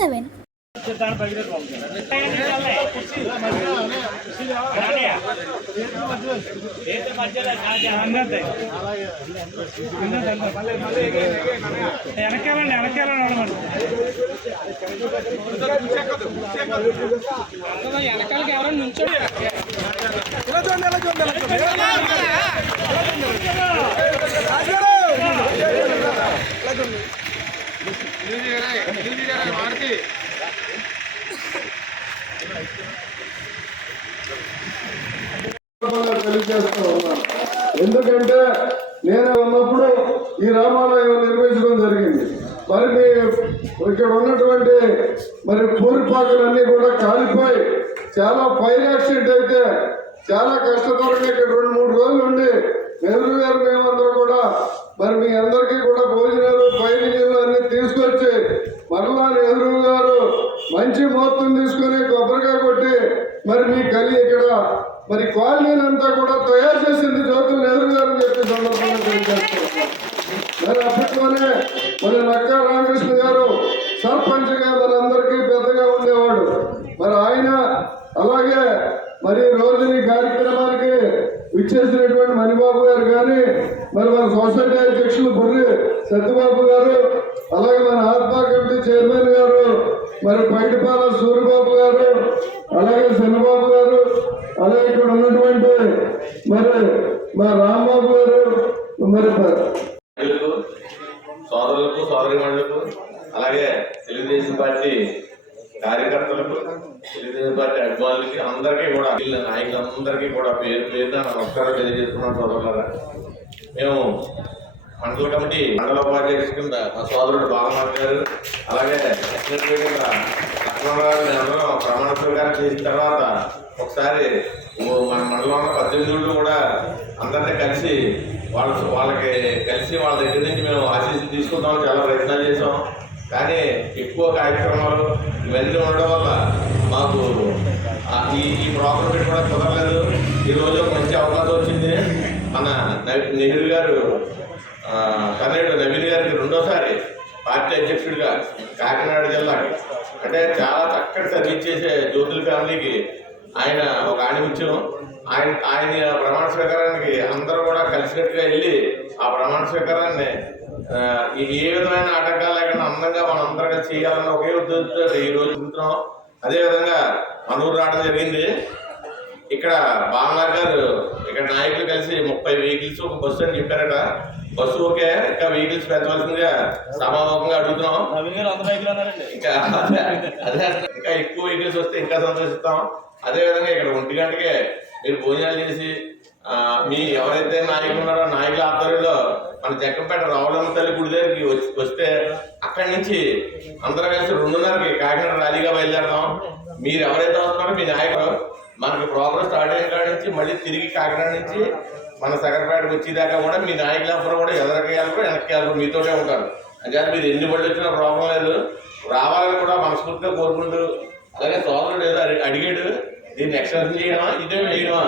7. వెనకాలకి ఎవరైనా నుంచో తెలియజేస్తా ఉన్నాను. ఎందుకంటే నేను ఉన్నప్పుడు ఈ రామాలయం నిర్మించడం జరిగింది. మరి మీ ఇక్కడ ఉన్నటువంటి మరి పూరిపాకులన్నీ కూడా కాలిపోయి చాలా ఫైర్ యాక్సిడెంట్ అయితే చాలా కష్టతరంగా ఇక్కడ 2-3 రోజులు ఉండి నెహ్రూ గారు మేమందరూ కూడా మరి మీ అందరికీ కూడా భోజనాలు పైన నీళ్ళు అన్ని తీసుకొచ్చి మరలా నెహ్రూ గారు మంచి ముహూర్తం తీసుకుని కొబ్బరికాయ కొట్టి మరి మీ ఇక్కడ మరి కాలనీలంతా కూడా తయారు చేసింది జ్యోతులు నెహ్రూ గారు చెప్పి సందర్భంగా తెలియజేస్తున్నారు. మరి అప్పట్లోనే మరి నక్కా రామకృష్ణ గారు సర్పంచ్గా మనందరికీ పెద్దగా ఉండేవాడు. మరి ఆయన అలాగే మరి రోజుని కార్యక్రమానికి ఇచ్చేసినటువంటి మణిబాబు గారు కానీ మరి మన సొసైటీ అధ్యక్షులు బుర్రి సత్యబాబు గారు, అలాగే మన ఆత్మా కమిటీ చైర్మన్ గారు మరి పైటిపాల సూర్యబాబు గారు, అలాగే శనిబాబు గారు, అలాగే ఇక్కడ ఉన్నటువంటి మరి మా రాంబాబు గారు, మరి సోదరులకు సోదరిమణులకు, అలాగే తెలుగుదేశం పార్టీ కార్యకర్తలకు, తెలుగుదేశం పార్టీ అభిమానులకి అందరికీ కూడా నాయకులందరికీ కూడా పేరు పేరున నమస్కారం తెలియజేస్తున్నాను. సోదరులారా, మేము మండల కమిటీ మండల ఉపాధ్యక్షుడు కింద మా సోదరుడు బాలమార్ గారు, అలాగే సెక్రటరీ కింద లక్ష్మణరావు అందరం ప్రమాణ స్వీకారం చేసిన తర్వాత ఒకసారి మన మండలంలో 18 కూడా అందరినీ కలిసి వాళ్ళకి కలిసి వాళ్ళ దగ్గర నుంచి మేము ఆశీస్సులు తీసుకుంటాం. చాలా ప్రయత్నాలు చేసాం, కానీ ఎక్కువ కార్యక్రమాలు ఇవన్నీ ఉండడం వల్ల మాకు ఈ ప్రోగ్రాం పెట్టుకోవడానికి కుదరలేదు. ఈరోజు మంచి అవకాశం వచ్చింది. మన నెహ్రూ గారు కన్నయ్య నవీన్ గారికి 2వసారి పార్టీ అధ్యక్షుడిగా కాకినాడ జిల్లాకి, అంటే చాలా చక్కటి సర్వీస్ చేసే జ్యోతుల ఫ్యామిలీకి ఆయన ఒక ఆణిముత్యం. ఆయన ప్రమాణ స్వీకారానికి అందరూ కూడా కలిసినట్టుగా వెళ్ళి ఆ ప్రమాణ స్వీకారాన్ని ఏ విధమైన ఆటంకాలు లేకుండా అందంగా మనందరూ కలిసి చేయాలన్న ఒకే ఉద్దేశంతో ఈ రోజు చూస్తున్నాం. అదేవిధంగా మన ఊరు రావడం జరిగింది. ఇక్కడ బాలనాథ్ గారు ఇక్కడ నాయకులు కలిసి 30 వెహికల్స్ ఒక బస్సు అని చెప్పారట. బస్సు ఓకే, ఇంకా వెహికల్స్ పెంచవలసిందిగా సభాముఖంగా అడుగుతున్నాం. ఇంకా ఇంకా ఎక్కువ వెహికల్స్ వస్తే ఇంకా సంతోషిస్తాం. అదేవిధంగా ఇక్కడ 1 గంటకే మీరు భోజనాలు చేసి మీ ఎవరైతే నాయకులు ఉన్నారో నాయకుల ఆధ్వర్యంలో మన జగ్గంపేట రావులమ్మ తల్లి గుడి దగ్గరికి వస్తే అక్కడి నుంచి అందరూ కలిసి 2:30కి కాకినాడ ర్యాలీగా బయలుదేరదాం. మీరు ఎవరైతే వస్తున్నారో మీ నాయకులు మనకి ప్రోగ్రామ్ స్టార్ట్ అయిన కాడి నుంచి మళ్ళీ తిరిగి కాకినాడ నుంచి మన సగరపేటకు వచ్చేదాకా కూడా మీ నాయకులందరూ కూడా ఎదరికి వెళ్ళరు వెనక్కి వెళ్ళరు, మీతోనే ఉంటారు. అంటే మీరు ఎన్ని బళ్ళు వచ్చినా ప్రాబ్లం లేదు, రావాలని కూడా మనస్ఫూర్తిగా కోరుకుంటూ. అలాగే సోదరుడు ఏదో అడిగాడు, దీన్ని ఎక్స్టెన్షన్ చేయడమా ఇదే వేయడమా